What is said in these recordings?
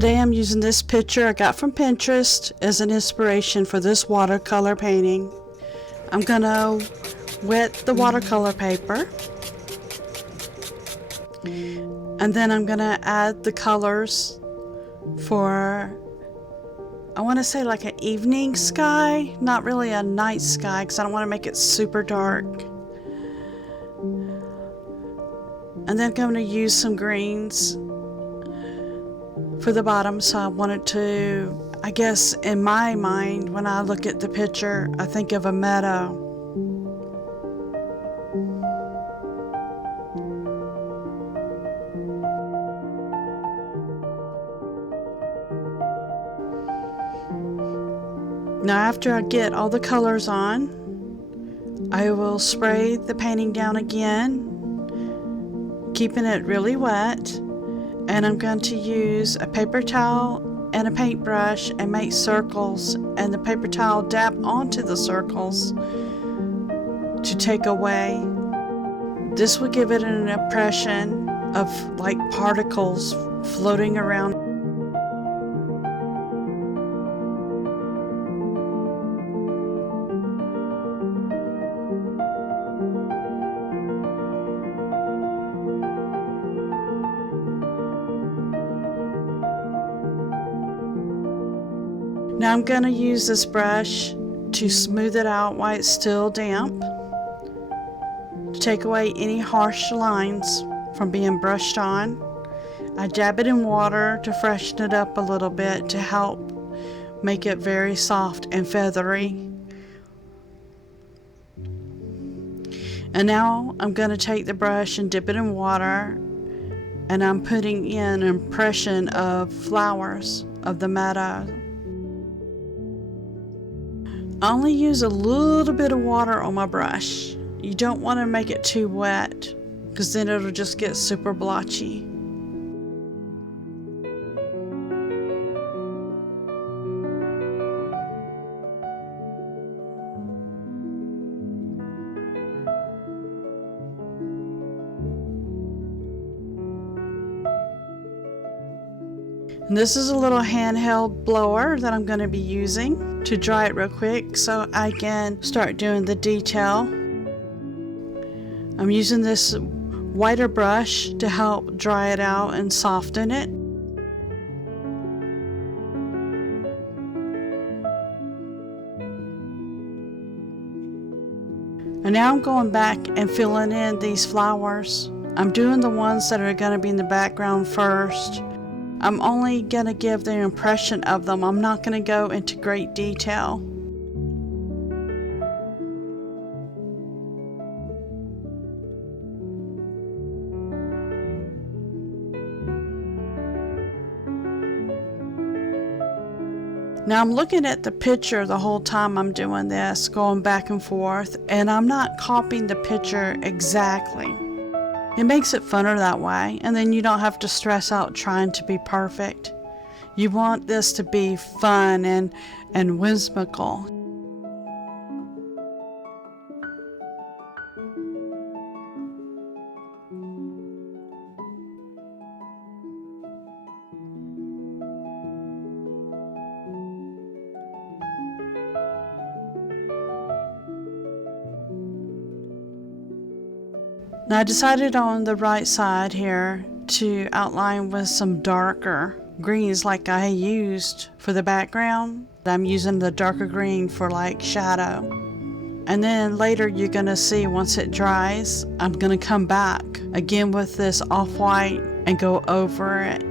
Today I'm using this picture I got from Pinterest as an inspiration for this watercolor painting. I'm gonna wet the watercolor paper, and then I'm gonna add the colors for, I want to say like an evening sky, not really a night sky because I don't want to make it super dark. And then I'm going to use some greens for the bottom, so I wanted to, I guess in my mind when I look at the picture I think of a meadow. Now after I get all the colors on, I will spray the painting down again, keeping it really wet, and I'm going to use a paper towel and a paintbrush and make circles, and the paper towel dab onto the circles to take away. This will give it an impression of like particles floating around. Now I'm going to use this brush to smooth it out while it's still damp, to take away any harsh lines from being brushed on. I dab it in water to freshen it up a little bit to help make it very soft and feathery. And now I'm going to take the brush and dip it in water, and I'm putting in an impression of flowers of the meadow. I only use a little bit of water on my brush. You don't want to make it too wet because then it'll just get super blotchy. And this is a little handheld blower that I'm going to be using to dry it real quick so I can start doing the detail. I'm using this whiter brush to help dry it out and soften it. And now I'm going back and filling in these flowers. I'm doing the ones that are going to be in the background first. I'm only going to give the impression of them. I'm not going to go into great detail. Now I'm looking at the picture the whole time I'm doing this, going back and forth, and I'm not copying the picture exactly. It makes it funner that way, and then you don't have to stress out trying to be perfect. You want this to be fun and whimsical. Now I decided on the right side here to outline with some darker greens like I used for the background. I'm using the darker green for like shadow. And then later you're going to see once it dries, I'm going to come back again with this off-white and go over it.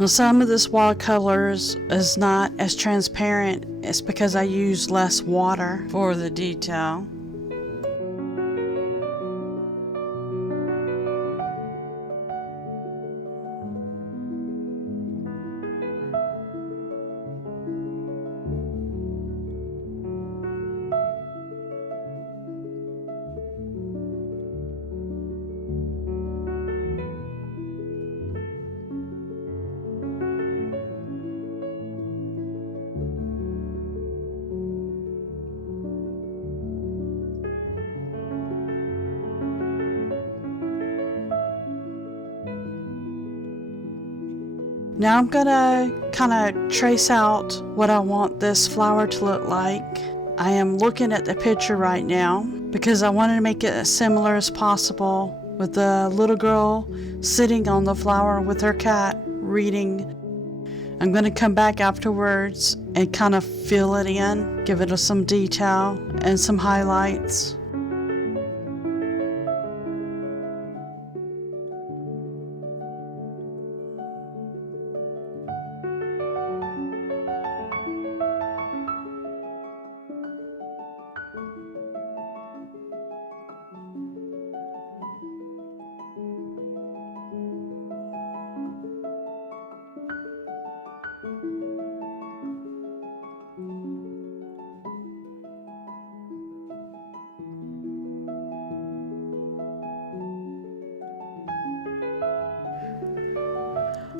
Now some of this watercolors is not as transparent. It's because I use less water for the detail. Now I'm gonna kind of trace out what I want this flower to look like. I am looking at the picture right now because I wanted to make it as similar as possible with the little girl sitting on the flower with her cat reading. I'm gonna come back afterwards and kind of fill it in, give it some detail and some highlights.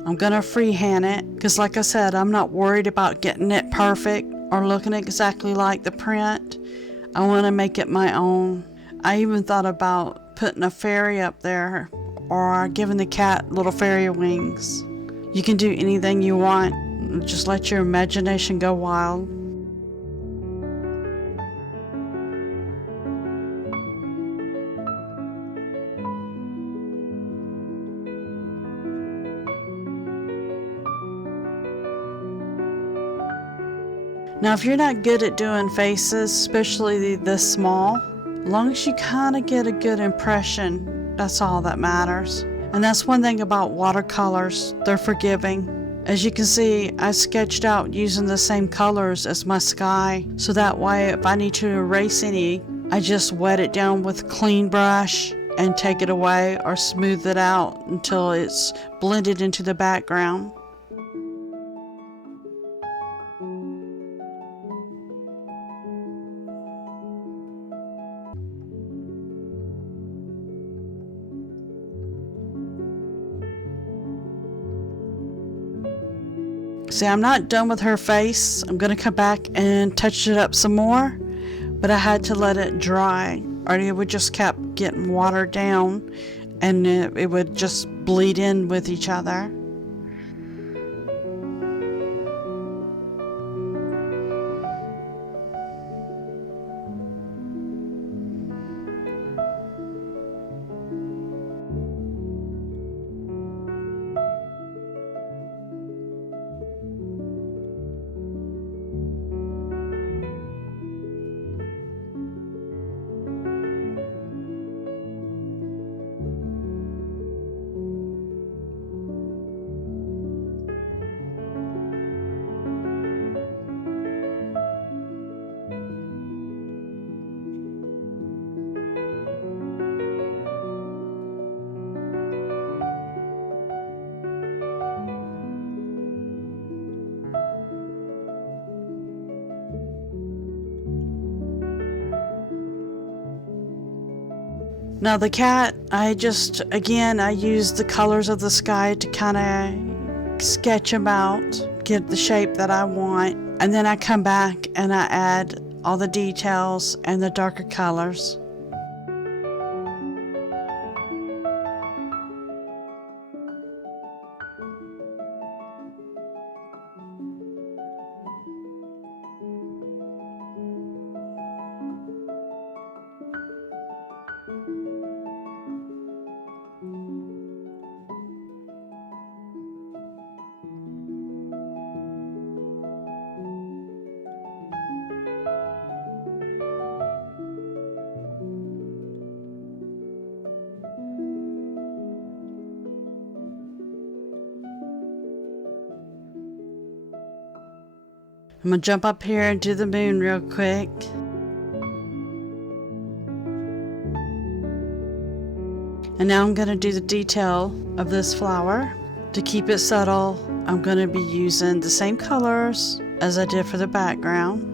I'm gonna freehand it because, like I said, I'm not worried about getting it perfect or looking exactly like the print. I want to make it my own. I even thought about putting a fairy up there or giving the cat little fairy wings. You can do anything you want. Just let your imagination go wild. Now, if you're not good at doing faces, especially this small, as long as you kind of get a good impression, that's all that matters. And that's one thing about watercolors, they're forgiving. As you can see, I sketched out using the same colors as my sky, so that way if I need to erase any, I just wet it down with a clean brush and take it away or smooth it out until it's blended into the background. See, I'm not done with her face. I'm going to come back and touch it up some more, but I had to let it dry or it would just kept getting watered down and it would just bleed in with each other. Now the cat, I used the colors of the sky to kind of sketch him out, get the shape that I want, and then I come back and I add all the details and the darker colors. I'm going to jump up here and do the moon real quick. And now I'm going to do the detail of this flower. To keep it subtle, I'm going to be using the same colors as I did for the background.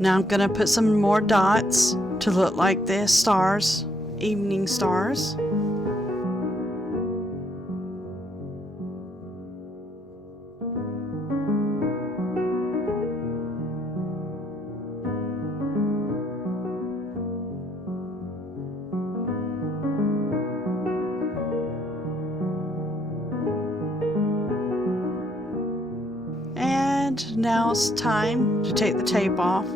Now I'm going to put some more dots to look like the stars, evening stars. And now it's time to take the tape off.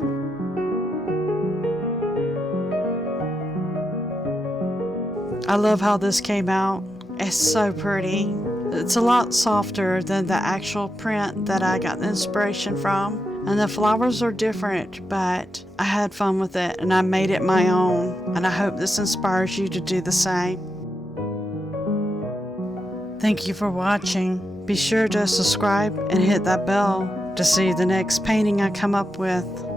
I love how this came out. It's so pretty. It's a lot softer than the actual print that I got the inspiration from. And the flowers are different, but I had fun with it and I made it my own. And I hope this inspires you to do the same. Thank you for watching. Be sure to subscribe and hit that bell to see the next painting I come up with.